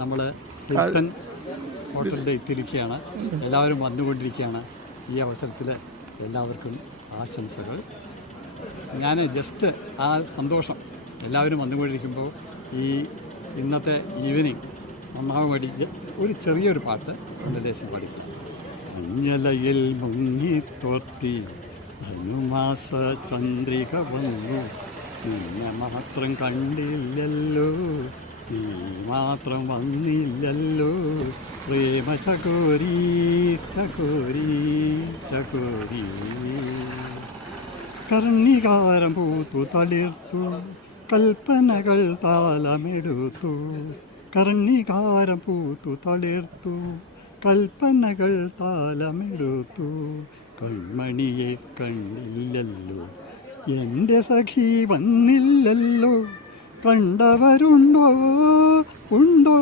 നമ്മൾ ഹിൽട്ടൺ ഹോട്ടലിൻ്റെ എത്തിയിരിക്കുകയാണ്. എല്ലാവരും വന്നുകൊണ്ടിരിക്കുകയാണ്. ഈ അവസരത്തിൽ എല്ലാവർക്കും ആശംസകൾ. ഞാൻ ജസ്റ്റ് ആ സന്തോഷം എല്ലാവരും വന്നുകൊണ്ടിരിക്കുമ്പോൾ ഈ ഇന്നത്തെ ഈവനിങ് നന്നാവാൻ വേണ്ടി ഒരു ചെറിയൊരു പാട്ട് ദേശം പാടിക്കാം. മഞ്ഞലയിൽ മുങ്ങിത്തോർത്തി ധനുമാസ ചന്ദ്രിക വന്നു, നിന്നെ മാത്രം കണ്ടില്ലല്ലോ, നീ മാത്രം വന്നില്ലല്ലോ, പ്രേമ ചകോരി ചകോരി ചകോരി. കർണികാരം പൂത്തു തളിർത്തു, കൽപ്പനകൾ താളമെടുത്തു, കർണികാരം പൂത്തു തളിർത്തു, കൽപ്പനകൾ താളമെടുത്തു, കൺമണിയെ കണ്ടില്ലല്ലോ, എൻ്റെ സഖി വന്നില്ലല്ലോ, കണ്ടവരുണ്ടോ ഉണ്ടോ?